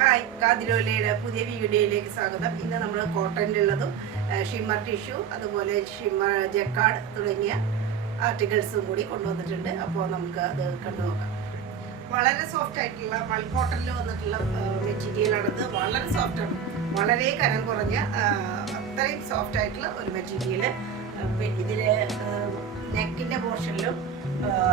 Hi, കാതിരോലയുടെ പുതിയ വീഡിയോയിലേക്ക് സ്വാഗതം. ഇന്ന് നമ്മൾ കോട്ടണിലുള്ളതും ഷിമ്മർ ടിഷ്യൂ അതുപോലെ ഷിമ്മർ ജക്കാർഡ് തുടങ്ങിയ ആർട്ടിക്കിൾസും കൂടി കൊണ്ടുവന്നിട്ടുണ്ട്. അപ്പോൾ നമുക്ക് അത് കണ്ടുനോക്കാം. വളരെ സോഫ്റ്റ് ആയിട്ടുള്ള മൽ കോട്ടണിൽ വന്നിട്ടുള്ള മെറ്റീരിയലാണിത്. വളരെ സോഫ്റ്റാണ്, വളരെ കനം കുറഞ്ഞ അത്രയും സോഫ്റ്റ് ആയിട്ടുള്ള ഒരു മെറ്റീരിയൽ. ഇതിൽ നെക്കിൻ്റെ പോർഷനിലും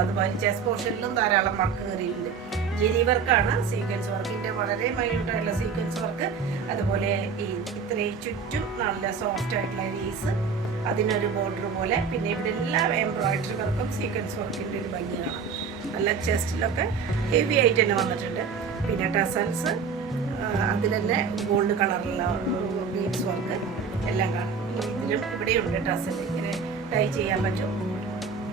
അതുപോലെ ചെസ്റ്റ് പോർഷനിലും ധാരാളം വർക്ക് കയറിയിട്ടുണ്ട്. ജെരി വർക്കാണ്, സീക്വൻസ് വർക്കിൻ്റെ വളരെ മൈന്യൂട്ടായിട്ടുള്ള സീക്വൻസ് വർക്ക്. അതുപോലെ ഈ ഇത്രയും ചുറ്റും നല്ല സോഫ്റ്റ് ആയിട്ടുള്ള ലേസ്, അതിനൊരു ബോർഡർ പോലെ. പിന്നെ ഇവിടെ എല്ലാ എംബ്രോയിഡറി വർക്കും സീക്വൻസ് വർക്കിൻ്റെ ഒരു ഭംഗിയാണ്. നല്ല ചെസ്റ്റിലൊക്കെ ഹെവി ആയിട്ട് തന്നെ വന്നിട്ടുണ്ട്. പിന്നെ ടസൽസ്, അതിൽ തന്നെ ഗോൾഡ് കളറുള്ള ബീഡ്സ് വർക്ക് എല്ലാം കാണും. ഇതിലും ഇവിടെയുണ്ട് ടസൽ, ഇങ്ങനെ ടൈ ചെയ്യാൻ പറ്റും.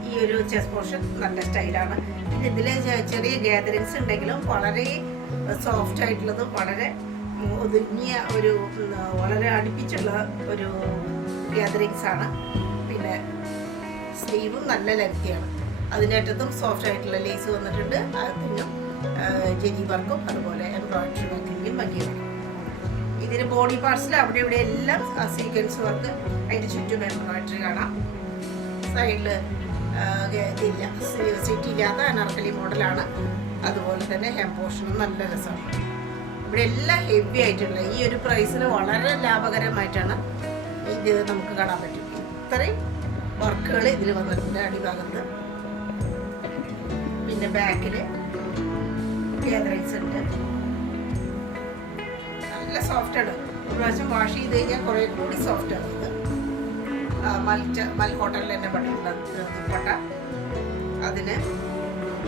ഈ ഒരു ചെസ്റ്റ് പോർഷൻ നല്ല സ്റ്റൈലാണ്. പിന്നെ ഇതിൽ ചെറിയ ഗ്യാതറിങ്സ് ഉണ്ടെങ്കിലും വളരെ സോഫ്റ്റ് ആയിട്ടുള്ളതും വളരെ ഒതുങ്ങിയ ഒരു വളരെ അടുപ്പിച്ചുള്ള ഒരു ഗ്യാതറിങ്സ് ആണ്. പിന്നെ സ്ലീവും നല്ല ലെങ്തിയാണ്. അതിനേറ്റത്തും സോഫ്റ്റ് ആയിട്ടുള്ള ലേസ് വന്നിട്ടുണ്ട്. അതിനും ജെരി വർക്കും അതുപോലെ എംബ്രോയിഡറി വർക്കിൻ്റെയും ഭംഗിയാണ്. ഇതിന് ബോഡി പാർട്സിൽ അവിടെ ഇവിടെ എല്ലാം സീക്വൻസ് വർക്ക്, അതിൻ്റെ ചുറ്റും എംബ്രോയിഡറി കാണാം. സൈഡിൽ ഇതില്ല, സിറ്റില്ലാത്ത അനാർക്കലി മോഡലാണ്. അതുപോലെ തന്നെ ഹെം പോർഷനും നല്ല രസമാണ്. ഇവിടെ എല്ലാം ഹെവി ആയിട്ടുള്ള ഈ ഒരു പ്രൈസിന് വളരെ ലാഭകരമായിട്ടാണ് ഇത് നമുക്ക് കാണാൻ പറ്റും. ഇത്രയും വർക്കുകൾ ഇതിൽ വന്നിട്ടുണ്ട് അടിഭാഗത്ത്. പിന്നെ ബാക്കിൽ ഗ്യാതറിങ്സ് ഉണ്ട്. നല്ല സോഫ്റ്റാണ്. ഒരു പ്രാവശ്യം വാഷ് ചെയ്ത് കഴിഞ്ഞാൽ കുറേ കൂടി സോഫ്റ്റാണ്. ഇത് മൽക്കോട്ടനിൽ തന്നെ പട്ടിട്ടുള്ള ദുപ്പട്ട,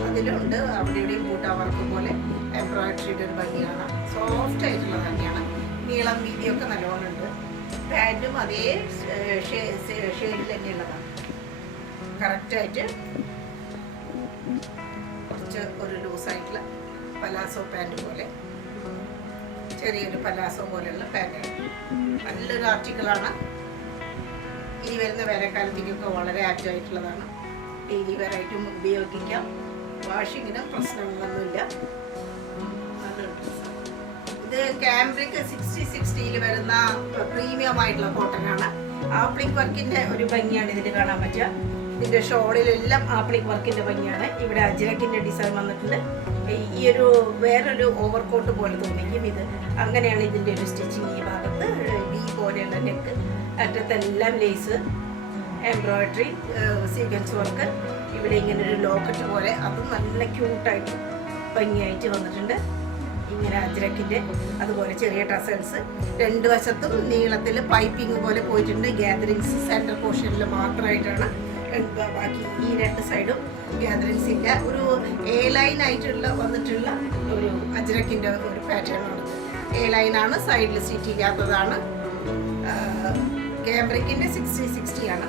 അതിലുണ്ട് അവിടെ ഇവിടെയും ബൂട്ടാ വർക്ക് പോലെ എംബ്രോയിഡറിയുടെ ഒരു ഭംഗിയാണ്. സോഫ്റ്റ് ആയിട്ടുള്ള ഭംഗിയാണ്. നീളം വീതിയൊക്കെ നല്ലോണം ഉണ്ട്. പാൻറ്റും അതേ ഷെയ്ഡിൽ തന്നെയുള്ളതാണ്. കറക്റ്റായിട്ട് കുറച്ച് ഒരു ലൂസായിട്ടുള്ള പലാസോ പാൻറ്റ് പോലെ, ചെറിയൊരു പലാസോ പോലെയുള്ള പാൻറ്റാണ്. നല്ലൊരു ആർട്ടിക്കിളാണ്. ഇനി വരുന്ന വേനൽക്കാലത്തേക്കൊക്കെ വളരെ ആപ്റ്റായിട്ടുള്ളതാണ്. ഡെയിലി വെയറായിട്ടും ഉപയോഗിക്കാം. വാഷിങ്ങിനും പ്രശ്നങ്ങളൊന്നുമില്ല. ഇത് കാംബ്രിക് 60-60 വരുന്ന പ്രീമിയം ആയിട്ടുള്ള കോട്ടനാണ്. ആപ്ലിക് വർക്കിൻ്റെ ഒരു ഭംഗിയാണ് ഇതിൽ കാണാൻ പറ്റുക. ഇതിൻ്റെ ഷോളിലെല്ലാം ആപ്ലിക് വർക്കിൻ്റെ ഭംഗിയാണ്. ഇവിടെ അജ്രക്കിൻ്റെ ഡിസൈൻ വന്നിട്ടുണ്ട്. ഈ ഒരു വേറൊരു ഓവർകോട്ട് പോലെ തോന്നിക്കും ഇത്. അങ്ങനെയാണ് ഇതിൻ്റെ ഒരു സ്റ്റിച്ചിങ്. ഈ ഭാഗത്ത് വി പോലെയുള്ള നെക്ക്, അറ്റത്തെല്ലാം ലേസ്, എംബ്രോയിഡറി, സീക്വൻസ് വർക്ക്. ഇവിടെ ഇങ്ങനെ ഒരു ലോക്കറ്റ് പോലെ, അതും നല്ല ക്യൂട്ടായിട്ട് ഭംഗിയായിട്ട് വന്നിട്ടുണ്ട്. ഇങ്ങനെ അജ്രക്കിൻ്റെ അതുപോലെ ചെറിയ ടസൽസ്, രണ്ട് വശത്തും നീളത്തിൽ പൈപ്പിംഗ് പോലെ പോയിട്ടുണ്ട്. ഗ്യാതറിങ്സ് സെൻറ്റർ പോർഷനിൽ മാത്രമായിട്ടാണ്. ബാക്കി ഈ രണ്ട് സൈഡും ഗ്യാതറിങ്സ് ഇല്ല. ഒരു എ ലൈൻ ആയിട്ടുള്ള വന്നിട്ടുള്ള ഒരു അജ്രക്കിൻ്റെ ഒരു പാറ്റേൺ ആണ്. എ ലൈനാണ്, സൈഡിൽ സ്റ്റിച്ച് ചെയ്യാത്തതാണ്. കാംബ്രിക്കിൻ്റെ 60-60 ആണ്.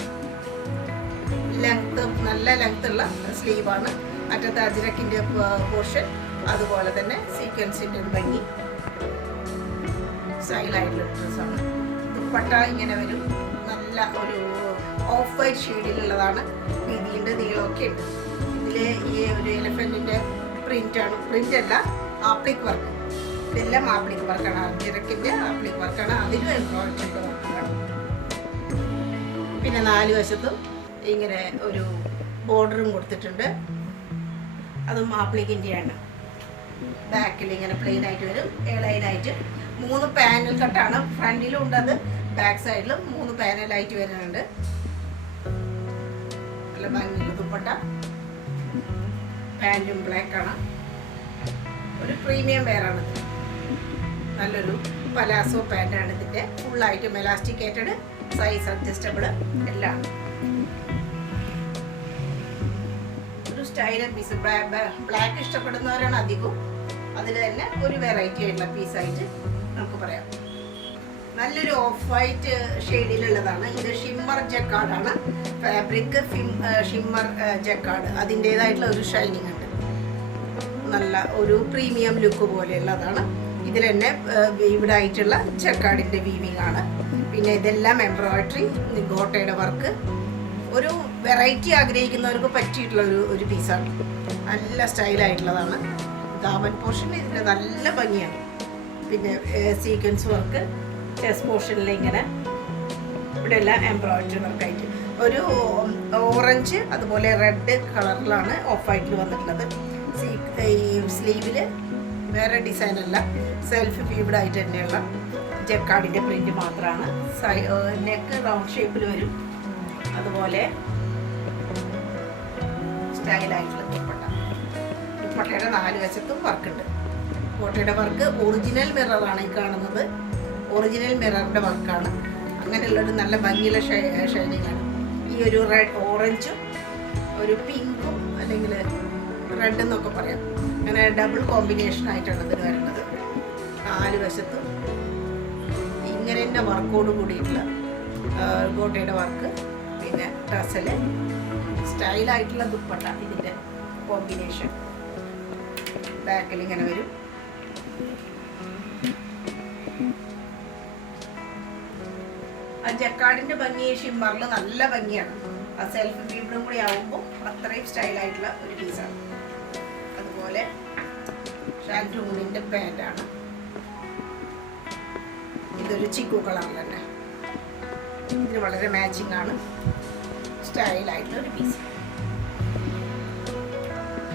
ലെങ്ത്ത്, നല്ല ലെങ്ത്തുള്ള സ്ലീവാണ്. അറ്റത്ത് അജ്രക്കിൻ്റെ പോർഷൻ, അതുപോലെ തന്നെ സീക്വൻസിൻ്റെ ഒരു ഭംഗി, സ്റ്റൈലായിട്ടുള്ള ഡ്രസ്സാണ്. ദുപ്പട്ട ഇങ്ങനെ വരും. നല്ല ഒരു ഓഫ് വൈറ്റ് ഷെയ്ഡിലുള്ളതാണ്. വീതിൻ്റെ നീളമൊക്കെ ഉണ്ട്. ഇതിൽ ഈ ഒരു എലഫൻറ്റിൻ്റെ പ്രിൻ്റാണ്, പ്രിൻ്റല്ല ആപ്ലിക് വർക്ക്. ഇതെല്ലാം ആപ്ലിക് വർക്കാണ്. അജ്രക്കിൻ്റെ ആപ്ലിക് വർക്കാണ്. അതിലും എംബ്രോയിഡറി വർക്കാണ്. പിന്നെ 4 വശത്തും ഇങ്ങനെ ഒരു ബോർഡറും കൊടുത്തിട്ടുണ്ട്. അതും ആപ്ലിക്കിൻ്റെയാണ്. ബാക്കിൽ ഇങ്ങനെ പ്ലെയിൻ ആയിട്ട് വരും. ലൈനായിട്ട് 3 പാനൽ കട്ടാണ്. ഫ്രണ്ടിലും ഉണ്ട്, അത് ബാക്ക് സൈഡിലും 3 പാനലായിട്ട് വരുന്നുണ്ട്. നല്ല ഭംഗിയുള്ള ദുപ്പട്ട. പാൻറ്റും ബ്ലാക്കാണ്. ഒരു പ്രീമിയം വെയറാണ്. നല്ലൊരു പലാസോ പാൻറ്റാണ് ഇതിൻ്റെ. ഫുള്ളായിട്ടും എലാസ്റ്റിക്കേറ്റഡ്, സൈസ് അഡ്ജസ്റ്റബിൾ എല്ലാം. ഒരു സ്റ്റൈലർ പീസ്. ബ്ലാക്ക് ഇഷ്ടപ്പെടുന്നവരാണ് അധികവും. അതിൽ തന്നെ ഒരു വെറൈറ്റി ആയിട്ടുള്ള പീസായിട്ട് നമുക്ക് പറയാം. നല്ലൊരു ഓഫ് വൈറ്റ് ഷെയ്ഡിലുള്ളതാണ്. ഇത് ഷിമ്മർ ജക്കാർഡാണ്. Fabric shimmer jacquard. അതിൻ്റേതായിട്ടുള്ള ഒരു ഷൈനിങ് ഉണ്ട്. നല്ല ഒരു പ്രീമിയം ലുക്ക് പോലെയുള്ളതാണ്. ഇതിൽ തന്നെ ഇവിടെ ആയിട്ടുള്ള ജക്കാർഡിൻ്റെ വീവിങ് ആണ്. പിന്നെ ഇതെല്ലാം എംബ്രോയിഡറി, ഗോട്ടയുടെ വർക്ക്. ഒരു വെറൈറ്റി ആഗ്രഹിക്കുന്നവർക്ക് പറ്റിയിട്ടുള്ള ഒരു പീസാണ്. നല്ല സ്റ്റൈലായിട്ടുള്ളതാണ്. ദാമൻ പോർഷൻ ഇതിൻ്റെ നല്ല ഭംഗിയാണ്. പിന്നെ സീക്വൻസ് വർക്ക് ചെസ്റ്റ് പോർഷനിൽ ഇങ്ങനെ ഇവിടെ എല്ലാം എംബ്രോയിഡറി വർക്കായിട്ട് ഒരു ഓറഞ്ച് അതുപോലെ റെഡ് കളറിലാണ് ഓഫ് വൈറ്റിൽ വന്നിട്ടുള്ളത്. ഈ സ്ലീവിൽ വേറെ ഡിസൈനല്ല, സെൽഫ് ഫീവ്ഡ് ആയിട്ട് തന്നെയുള്ള ജക്കാർഡിൻ്റെ പ്രിൻറ്റ് മാത്രമാണ്. നെക്ക് റൗണ്ട് ഷേപ്പിൽ വരും. അതുപോലെ സ്റ്റൈലായിട്ടുള്ള ദുപ്പട്ടയുടെ 4 വശത്തും വർക്കുണ്ട്. ദുപ്പട്ടയുടെ വർക്ക് ഒറിജിനൽ മിററാണ് ഈ കാണുന്നത്. ഒറിജിനൽ മിററിൻ്റെ വർക്കാണ്. അങ്ങനെയുള്ളൊരു നല്ല ഭംഗിയുള്ള ഷൈനിങ്ങാണ്. ഈ ഒരു റെഡ് ഓറഞ്ചും ഒരു പിങ്കും അല്ലെങ്കിൽ റെഡ് എന്നൊക്കെ പറയാം, അങ്ങനെ ഡബിൾ കോമ്പിനേഷൻ ആയിട്ടാണ് ഇതിന് വരുന്നത്. 4 വശത്തും ഇങ്ങനെ തന്നെ വർക്കോട് കൂടിയിട്ടുള്ള ഗോട്ടയുടെ വർക്ക്, പിന്നെ ടസല് സ്റ്റൈലായിട്ടുള്ള ദുപ്പട്ട. ഇതിൻ്റെ കോമ്പിനേഷൻ ബാക്കിൽ ഇങ്ങനെ വരും. ആ ജക്കാർഡിൻ്റെ ഭംഗി ഷിമ്മറിൽ നല്ല ഭംഗിയാണ്. ആ സെൽഫ് ഫീബ്ഡും കൂടി ആവുമ്പോൾ അത്രയും സ്റ്റൈലായിട്ടുള്ള ഒരു പീസാണ്. അതുപോലെ ഷാൻറ്റൂണിൻ്റെ പാൻറ്റാണ്. ഇതൊരു ചിക്കു കളർ തന്നെ, ഇതിന് വളരെ മാച്ചിങ് ആണ്. സ്റ്റൈലായിട്ടുള്ള ഒരു പീസ്,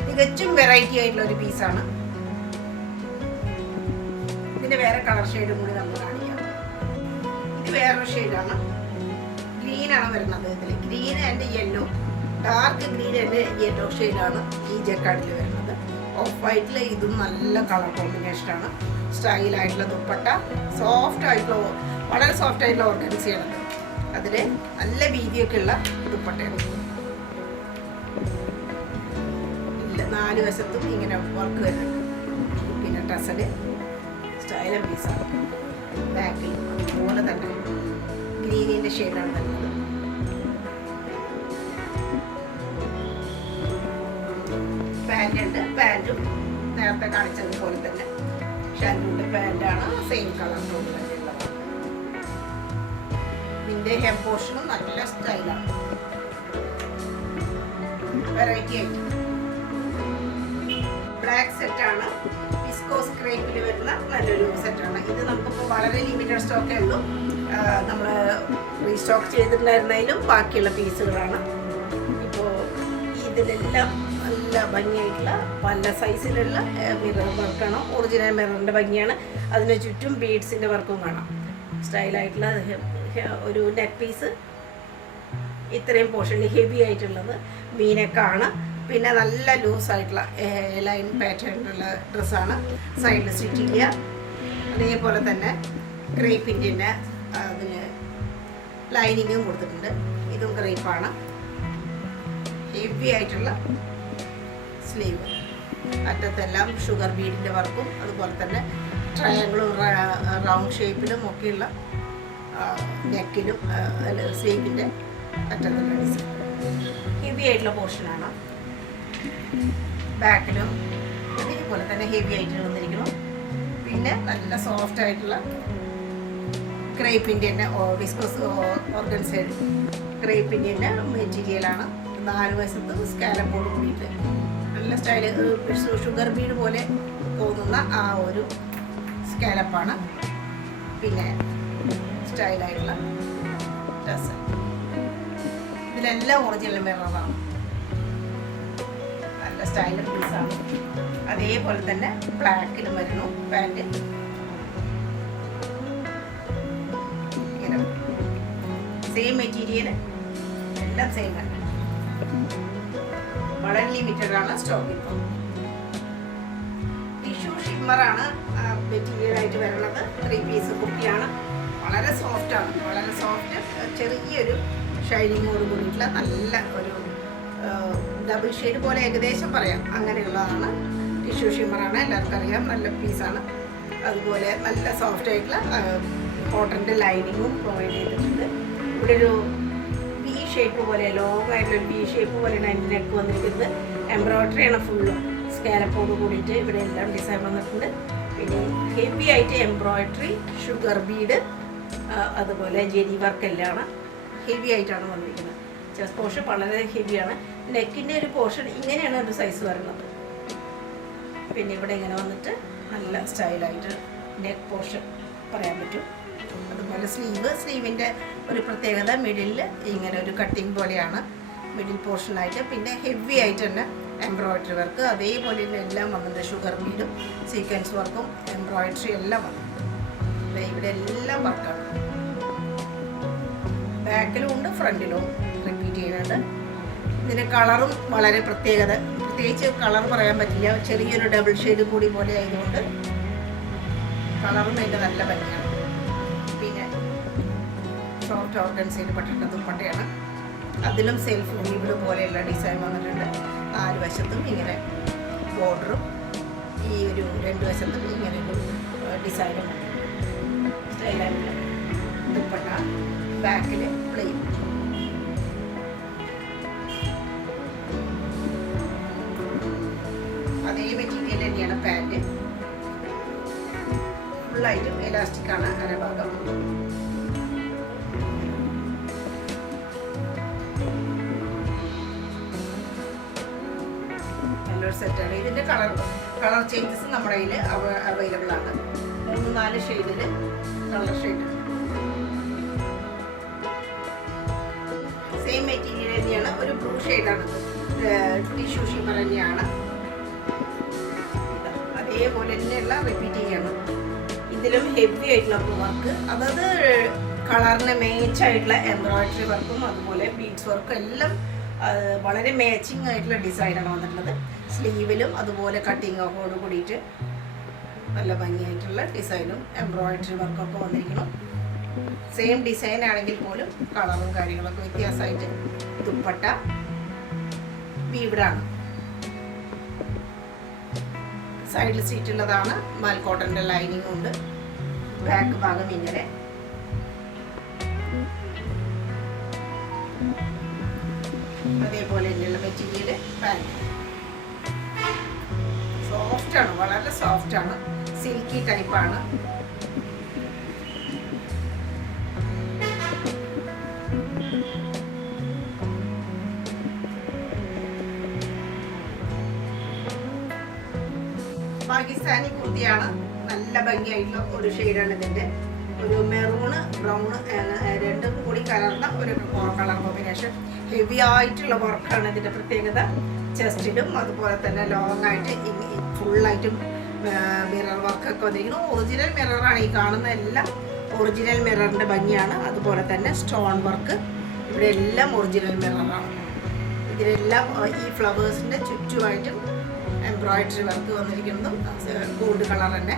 തികച്ചും വെറൈറ്റി ആയിട്ടുള്ള ഒരു പീസാണ്. ഇതിൻ്റെ വേറെ കളർ ഷെയ്ഡും കൂടി നമ്മൾ കാണിക്കാം. ഇത് വേറൊരു ഷെയ്ഡാണ്, ഗ്രീനാണ് വരുന്നത്. ഇതിൽ green and yellow, dark green and yellow ഷെയ്ഡാണ് ഈ ജക്കാർഡിൽ വരുന്നത്. ഓഫ് വൈറ്റിൽ ഇതും നല്ല കളർ കോമ്പിനേഷനാണ്. സ്റ്റൈലായിട്ടുള്ള ദുപ്പട്ട, സോഫ്റ്റ് ആയിട്ടുള്ള, വളരെ സോഫ്റ്റ് ആയിട്ടുള്ള ഓർഗൻസിയാണ്. അതിൽ നല്ല വീതിയൊക്കെ ഉള്ള ദുപ്പട്ടയാണ്. 4 വശത്തും ഇങ്ങനെ വർക്ക് വരുന്നുണ്ട്. പിന്നെ ടസല് സ്റ്റൈൽ പീസാണ്. ബാക്കിൽ അതുപോലെ തന്നെ ഗ്രീനിൻ്റെ ഷെയ്ഡാണ് വരുന്നത്. പാൻറ് ഉണ്ട്, പാൻറ്റും നേരത്തെ കാണിച്ചതുപോലെ തന്നെ ഷാൻറ്റൂണിൻ്റെ പാൻറ്റാണ്. സെയിം കളർ ടോൺ തന്നെയുള്ളതാണ്. ഇതിൻ്റെ ഹെം പോർഷനും നല്ല സ്റ്റൈലാണ്, വെറൈറ്റി ആയിട്ട്. ബ്ലാക്ക് സെറ്റാണ്, വിസ്കോസ് ക്രേപ്പിൽ വരുന്ന നല്ലൊരു സെറ്റാണ്. ഇത് നമുക്കിപ്പോൾ വളരെ ലിമിറ്റഡ് സ്റ്റോക്കേ ഉള്ളൂ. നമ്മൾ റീസ്റ്റോക്ക് ചെയ്തിട്ടുണ്ടായിരുന്നതിലും ബാക്കിയുള്ള പീസുകളാണ്. ഇപ്പോൾ ഇതിലെല്ലാം നല്ല ഭംഗിയായിട്ടുള്ള പല സൈസിലുള്ള മിറർ വർക്കാണ്. ഒറിജിനൽ മിററിൻ്റെ ഭംഗിയാണ്. അതിന് ചുറ്റും ബീഡ്സിൻ്റെ വർക്കും കാണാം. സ്റ്റൈലായിട്ടുള്ള ഒരു നെക്ക് പീസ്, ഇത്രയും പോർഷനിൽ ഹെവി ആയിട്ടുള്ളത് മീനക്കാണ്. പിന്നെ നല്ല ലൂസായിട്ടുള്ള ലൈൻ പാറ്റേണിലുള്ള ഡ്രസ്സാണ്. സൈഡിൽ സ്റ്റിച്ചിങ്, അതേപോലെ തന്നെ ക്രേപ്പിൻ്റെ അതിന് ലൈനിങ്ങും കൊടുത്തിട്ടുണ്ട്. ഇതും ക്രേപ്പാണ്. ഹെവി ആയിട്ടുള്ള സ്ലീവ്, അറ്റത്തെല്ലാം ഷുഗർ ബീഡിൻ്റെ വർക്കും അതുപോലെ തന്നെ ട്രയാങ്കിളും റൗണ്ട് ഷേപ്പിലും ഒക്കെയുള്ള നെക്കിലും സ്ലീവിൻ്റെ അറ്റത്തുള്ള ഡിസൈൻ. ഹെവി ആയിട്ടുള്ള പോർഷനാണ്. ബാക്കിലും അതേപോലെ തന്നെ ഹെവി ആയിട്ട് വന്നിരിക്കണം. പിന്നെ നല്ല സോഫ്റ്റ് ആയിട്ടുള്ള ക്രേപ്പിൻ്റെ തന്നെ വിസ്കോസ് ഓർഗൻസ ക്രേപ്പിൻ്റെ തന്നെ മെറ്റീരിയലാണ്. 4 വശത്ത് സ്കാലപ്പോട് കൂടിയിട്ട് നല്ല സ്റ്റൈല്, ഷുഗർ ബീഡ് പോലെ തോന്നുന്ന ആ ഒരു സ്കാലപ്പാണ്. പിന്നെ സ്റ്റൈലായിട്ടുള്ള ഡ്രസ്സ്. ഇതിലെല്ലാം ഒറിജിനൽ മിററാണ്. നല്ല സ്റ്റൈലർ പീസാണ്. അതേപോലെ തന്നെ ബ്ലാക്കിലും വരുന്നു പാൻറ്. ഇങ്ങനെ സെയിം മെറ്റീരിയൽ, എല്ലാം സെയിം ആണ്. വളരെ ലിമിറ്റഡ് ആണ് സ്റ്റോക്ക്. ഇപ്പോൾ ടിഷ്യൂ ഷിമ്മറാണ് മെറ്റീരിയൽ ആയിട്ട് വരുന്നത്. 3 പീസ് കുപ്പിയാണ്. വളരെ സോഫ്റ്റാണ്, വളരെ സോഫ്റ്റ്, ചെറിയൊരു ഷൈനിങ്ങോട് കൂടിയിട്ടുള്ള നല്ല ഒരു ഡബിൾ ഷെയ്ഡ് പോലെ ഏകദേശം പറയാം, അങ്ങനെയുള്ളതാണ്. ടിഷ്യൂ ഷിമ്മറാണ്, എല്ലാവർക്കും അറിയാം. നല്ല പീസാണ്. അതുപോലെ നല്ല സോഫ്റ്റ് ആയിട്ടുള്ള കോട്ടൻ്റെ ലൈനിങ്ങും പ്രൊവൈഡ് ചെയ്തിട്ടുണ്ട്. ഇവിടെ ഒരു വി ഷേപ്പ് പോലെ, ലോങ് ആയിട്ടുള്ള വി ഷേപ്പ് പോലെയാണ് അതിൻ്റെ നെക്ക് വന്നിരിക്കുന്നത്. എംബ്രോയ്ഡറിയാണ് ഫുള്ളും, സ്കാലപ്പോട് കൂടിയിട്ട് ഇവിടെ എല്ലാം ഡിസൈൻ വന്നിട്ടുണ്ട്. പിന്നെ ഹെവി ആയിട്ട് എംബ്രോയ്ഡറി, ഷുഗർ ബീഡ്, അതുപോലെ ജെരി വർക്കെല്ലാം ഹെവി ആയിട്ടാണ് വന്നിരിക്കുന്നത്. ചെസ്റ്റ് പോർഷൻ വളരെ ഹെവിയാണ്. നെക്കിൻ്റെ ഒരു പോർഷൻ ഇങ്ങനെയാണ് ഒരു സൈസ് വരുന്നത്. പിന്നെ ഇവിടെ ഇങ്ങനെ വന്നിട്ട് നല്ല സ്റ്റൈലായിട്ട് നെക്ക് പോർഷൻ പറയാൻ പറ്റും. അതുപോലെ സ്ലീവിൻ്റെ ഒരു പ്രത്യേകത മിഡിലിൽ ഇങ്ങനെ ഒരു കട്ടിങ് പോലെയാണ് മിഡിൽ പോർഷനായിട്ട്. പിന്നെ ഹെവി ആയിട്ട് തന്നെ എംബ്രോയിഡറി വർക്ക് അതേപോലെ തന്നെ എല്ലാം വന്നിട്ടുണ്ട്. ഷുഗർ ബീഡും സീക്വൻസ് വർക്കും എംബ്രോയിഡറി എല്ലാം വന്നിട്ടുണ്ട്. ഇവിടെ എല്ലാം വർക്കാണ്. ബാക്കിലും ഉണ്ട് ഫ്രണ്ടിലും റിപ്പീറ്റ് ചെയ്യുന്നുണ്ട്. ഇതിൻ്റെ കളറും വളരെ പ്രത്യേകിച്ച് കളർ പറയാൻ പറ്റില്ല. ചെറിയൊരു ഡബിൾ ഷെയ്ഡ് കൂടി പോലെ ആയതുകൊണ്ട് കളറും അതിൻ്റെ നല്ല ഭംഗിയാണ്. പിന്നെ സോഫ്റ്റ് ഓർഗൻസയിൽ പെട്ടിട്ട് ദുപ്പട്ടയാണ്. അതിലും സെൽഫ് വീവിഡ് പോലെയുള്ള ഡിസൈൻ വന്നിട്ടുണ്ട്. 4 വശത്തും ഇങ്ങനെ ബോർഡറും ഈ ഒരു 2 വശത്തും ഇങ്ങനെ ഒരു ഡിസൈനും സ്റ്റൈലായിട്ടുള്ള ദുപ്പട്ട. ബാക്കിൽ പ്ലെയിൻ. അതേ മെറ്റീരിയൽ തന്നെയാണ് പാൻറ്. ഫുള്ളായിട്ടും എലാസ്റ്റിക് ആണ് അരഭാഗം. നല്ലൊരു സെറ്റാണ്. ഇതിൻ്റെ കളർ ചേഞ്ചസ് നമ്മുടെ കയ്യിൽ അവൈലബിൾ ആണ്. 3-4 ഷെയ്ഡിൽ കളർ ഷെയ്ഡ്. സെയിം മെറ്റീരിയൽ തന്നെയാണ്. ഒരു ബ്ലൂ ഷെയ്ഡാണ്. ടിഷ്യൂ ഷിമ്മർ തന്നെയാണ്. അതേപോലെ തന്നെയുള്ള റിപ്പീറ്റ് ചെയ്യണം. ഇതിലും ഹെവി ആയിട്ടുള്ള വർക്ക്, അതായത് കളറിന് മാച്ചായിട്ടുള്ള എംബ്രോയിഡറി വർക്കും അതുപോലെ ബീഡ്സ് വർക്കും എല്ലാം വളരെ മാച്ചിങ് ആയിട്ടുള്ള ഡിസൈനാണ് വന്നിട്ടുള്ളത്. സ്ലീവിലും അതുപോലെ കട്ടിങ്ങോട് കൂടിയിട്ട് നല്ല ഭംഗിയായിട്ടുള്ള ഡിസൈനും എംബ്രോയിഡറി വർക്കൊക്കെ വന്നിരിക്കണം. സെയിം ഡിസൈൻ ആണെങ്കിൽ പോലും കളറും കാര്യങ്ങളൊക്കെ വ്യത്യാസമായിട്ട്. ദുപ്പട്ട വീവിഡാണ്. സൈഡിൽ സീറ്റുള്ളതാണ്. മാൽക്കോട്ടൻ്റെ ലൈനിങ് ഉണ്ട്. ബാക്ക് ഭാഗം ഇങ്ങനെ. അതേപോലെ തന്നെയുള്ള മെറ്റീരിയൽ പാൻറ്. സോഫ്റ്റാണ്, വളരെ സോഫ്റ്റാണ്. സിൽക്കി ടൈപ്പാണ്. പാകിസ്ഥാനി കുർത്തിയാണ്. നല്ല ഭംഗിയായിട്ടുള്ള ഒരു ഷെയ്ഡാണ് ഇതിൻ്റെ. ഒരു മെറൂണ് ബ്രൗണ് രണ്ടും കൂടി കലർന്ന ഒരു കളർ കോമ്പിനേഷൻ. ഹെവി ആയിട്ടുള്ള വർക്കാണ് ഇതിൻ്റെ പ്രത്യേകത. ചെസ്റ്റിലും അതുപോലെ തന്നെ ലോങ് ആയിട്ട് ഫുള്ളായിട്ടും മിറർ വർക്കൊക്കെ വന്നിരിക്കുന്നു. ഒറിജിനൽ മിററാണ് ഈ കാണുന്ന എല്ലാം. ഒറിജിനൽ മിററിൻ്റെ ഭംഗിയാണ്. അതുപോലെ തന്നെ സ്റ്റോൺ വർക്ക് ഇവിടെ എല്ലാം ഒറിജിനൽ മിററാണ്. ഇതിലെല്ലാം ഈ ഫ്ലവേഴ്സിൻ്റെ ചുറ്റുമായിട്ടും എംബ്രോയിഡറി വർക്ക് വന്നിരിക്കുന്നതും ഗോൾഡ് കളർ തന്നെ.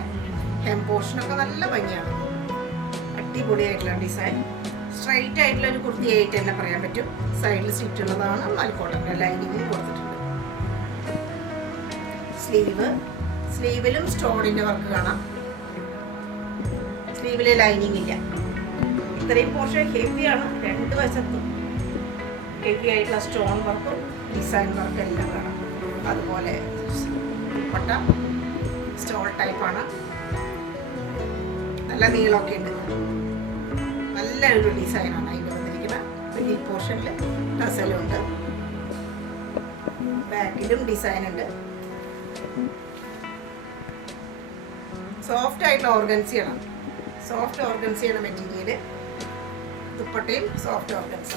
ഹെം പോർഷനൊക്കെ നല്ല ഭംഗിയാണ്. അടിപൊളിയായിട്ടുള്ള ഡിസൈൻ. സ്ട്രൈറ്റ് ആയിട്ടുള്ള ഒരു കുർത്തിയായിട്ട് തന്നെ പറയാൻ പറ്റും. സൈഡിൽ സ്റ്റിച്ചുള്ളതാണ്. മാൽക്കോട്ടൻ്റെ ലൈനിങ്ങിൽ കൊടുത്തിട്ടുണ്ട്. സ്ലീവിലും സ്റ്റോണിൻ്റെ വർക്ക് കാണാം. സ്ലീവിൽ ലൈനിങ് ഇല്ല. ഇത്രയും പോർഷൻ ഹെവിയാണ്. 2 വശത്തും ഹെവി ആയിട്ടുള്ള സ്റ്റോൺ വർക്കും ഡിസൈൻ വർക്കും എല്ലാം കാണാം. അതുപോലെ ദുപ്പട്ട സ്റ്റോൾ ടൈപ്പാണ്. നല്ല നീളമൊക്കെ ഉണ്ട്. നല്ലൊരു ഡിസൈനാണ് അതിൽ വന്നിരിക്കുന്നത്. ഈ പോർഷനിൽ ടസലുണ്ട്. ബാക്കിലും ഡിസൈൻ ഉണ്ട്. സോഫ്റ്റ് ആയിട്ടുള്ള ഓർഗൻസിയാണ്. സോഫ്റ്റ് ഓർഗൻസിയാണ് മെറ്റീരിയൽ. ദുപ്പട്ടയും സോഫ്റ്റ് ഓർഗൻസ.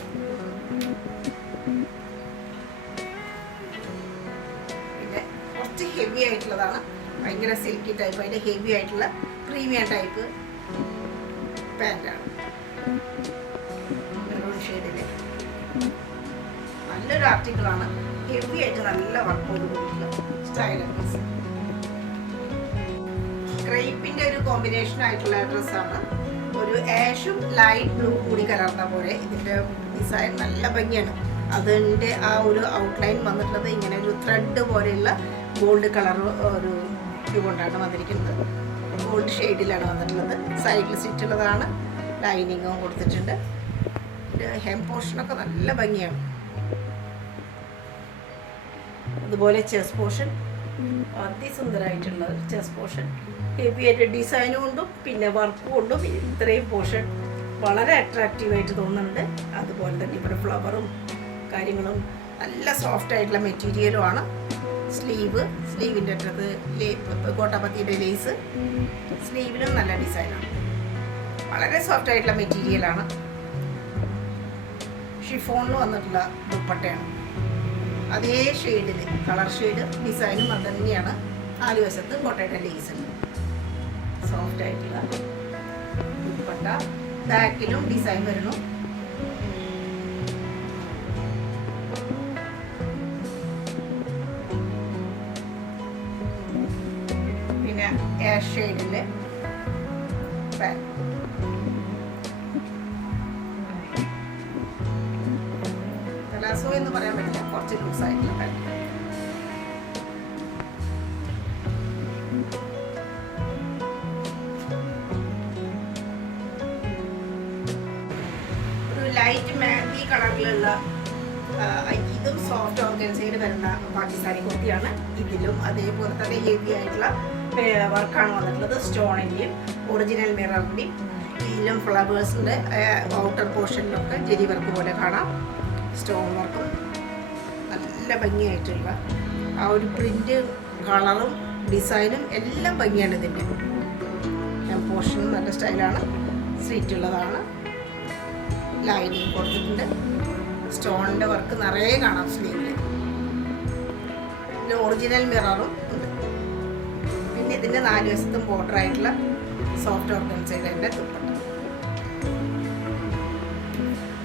പിന്നെ കുറച്ച് ഹെവി ആയിട്ടുള്ളതാണ്. ഭയങ്കര സിൽക്കി ടൈപ്പ്. അതിൻ്റെ ഹെവി ആയിട്ടുള്ള പ്രീമിയം ടൈപ്പ് പാൻറ്റാണ്. മെറൂൺ ഷെയ്ഡിൽ നല്ലൊരു ആർട്ടിക്കിളാണ്. ഹെവി ആയിട്ട് നല്ല വർക്കോട് കൂടിയിട്ടുള്ള സ്റ്റൈലാണ്. ക്രേപ്പിൻ്റെ ഒരു കോമ്പിനേഷൻ ആയിട്ടുള്ള ഡ്രസ്സാണ്. ഒരു ആഷും ലൈറ്റ് ബ്ലൂ കൂടി കലർന്ന പോലെ ഇതിൻ്റെ ഡിസൈൻ നല്ല ഭംഗിയാണ്. അതിൻ്റെ ആ ഒരു ഔട്ട്ലൈൻ വന്നിട്ടുള്ളത് ഇങ്ങനെ ഒരു ത്രെഡ് പോലെയുള്ള ഗോൾഡ് കളർ ഒരു കൊണ്ടാണ് വന്നിരിക്കുന്നത്. ഗോൾഡ് ഷെയ്ഡിലാണ് വന്നിട്ടുള്ളത്. സൈഡിൽ സ്റ്റിച്ചുള്ളതാണ്. ലൈനിങ്ങും കൊടുത്തിട്ടുണ്ട്. ഹെം പോർഷനൊക്കെ നല്ല ഭംഗിയാണ്. അതുപോലെ ചെസ്റ്റ് പോർഷൻ അതിസുന്ദരമായിട്ടുള്ള ചെസ്റ്റ് പോർഷൻ. ഹെവി ആയിട്ട് ഡിസൈനും കൊണ്ടും പിന്നെ വർക്കും കൊണ്ടും ഇത്രയും പോർഷൻ വളരെ അട്രാക്റ്റീവായിട്ട് തോന്നുന്നുണ്ട്. അതുപോലെ തന്നെ ഇവിടെ ഫ്ലവറും കാര്യങ്ങളും നല്ല സോഫ്റ്റ് ആയിട്ടുള്ള മെറ്റീരിയലുമാണ്. സ്ലീവിൻ്റെ അറ്റത്ത് കോട്ടാപ്പത്തിയുടെ ലേസ്, സ്ലീവിനും നല്ല ഡിസൈനാണ്. വളരെ സോഫ്റ്റ് ആയിട്ടുള്ള മെറ്റീരിയലാണ്. ഷിഫോണിൽ വന്നിട്ടുള്ള ദുപ്പട്ടയാണ്. അതേ ഷെയ്ഡിൽ കളർ ഷെയ്ഡ് ഡിസൈനും അത് തന്നെയാണ്. 4 വശത്തും കോട്ടയുടെ ലേസ് ഉണ്ട്. സോഫ്റ്റ് ആയിട്ടുള്ള ദുപ്പട്ട. ബാക്കിലും ഡിസൈൻ വരുന്നു. പിന്നെ ആഷ് ഷെയ്ഡിൻ്റെ പാൻറ്. പലാസോ എന്ന് പറയാൻ പറ്റില്ല, കുറച്ച് ലൂസായിട്ടുള്ള പാൻറ്. ഒരു ലൈറ്റ് മാങ്കി കളറിലുള്ള ഇതും സോഫ്റ്റ് ഓർഗൻസയിൽ വരുന്ന പാകിസ്ഥാനി കുർത്തിയാണ്. ഇതിലും അതേപോലെ തന്നെ ഹെവി ആയിട്ടുള്ള വർക്കാണ് വന്നിട്ടുള്ളത്. സ്റ്റോണിൻ്റെയും ഒറിജിനൽ മിററിൻ്റെയും ഇതിലും ഫ്ലവേഴ്സിൻ്റെ ഔട്ടർ പോർഷനിലൊക്കെ ജെരി വർക്ക് പോലെ കാണാം. സ്റ്റോൺ വർക്കും നല്ല ഭംഗിയായിട്ടുള്ള ആ ഒരു പ്രിൻ്റ്, കളറും ഡിസൈനും എല്ലാം ഭംഗിയാണ്. ഇതിൻ്റെ പോർഷനും നല്ല സ്റ്റൈലാണ്. സ്ലീറ്റുള്ളതാണ്. ലൈനിങ് കൊടുത്തിട്ടുണ്ട്. സ്റ്റോണിൻ്റെ വർക്ക് നിറയെ കാണാം സ്ലീവിൽ. പിന്നെ ഒറിജിനൽ മിററും ഉണ്ട്. പിന്നെ ഇതിൻ്റെ 4 വശത്തും ബോർഡർ ആയിട്ടുള്ള സോഫ്റ്റ് ഓർഗൻസൈഡിൻ്റെ ദുപ്പട്ട.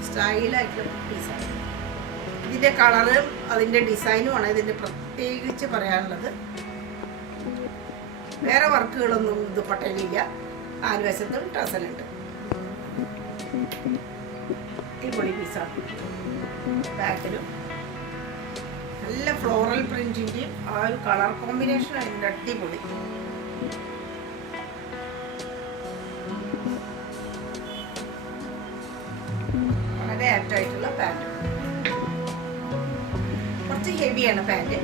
സ്റ്റൈലായിട്ടുള്ള പീസാണ്. ഇതിൻ്റെ കളറും അതിൻ്റെ ഡിസൈനുമാണ് ഇതിൻ്റെ പ്രത്യേകിച്ച് പറയാനുള്ളത്. വേറെ വർക്കുകളൊന്നും ദുപ്പട്ടയിലില്ല. 4 വശത്തും ടസലുണ്ട്. അടിപൊളി പീസാണ്. ബാക്കിലും നല്ല ഫ്ലോറൽ പ്രിന്റിൻ്റെയും ആ ഒരു കളർ കോമ്പിനേഷൻ അതിൻ്റെ അടിപൊളി. വളരെ ആപ്റ്റായിട്ടുള്ള പാൻറ്. കുറച്ച് ഹെവിയാണ് പാൻറ്.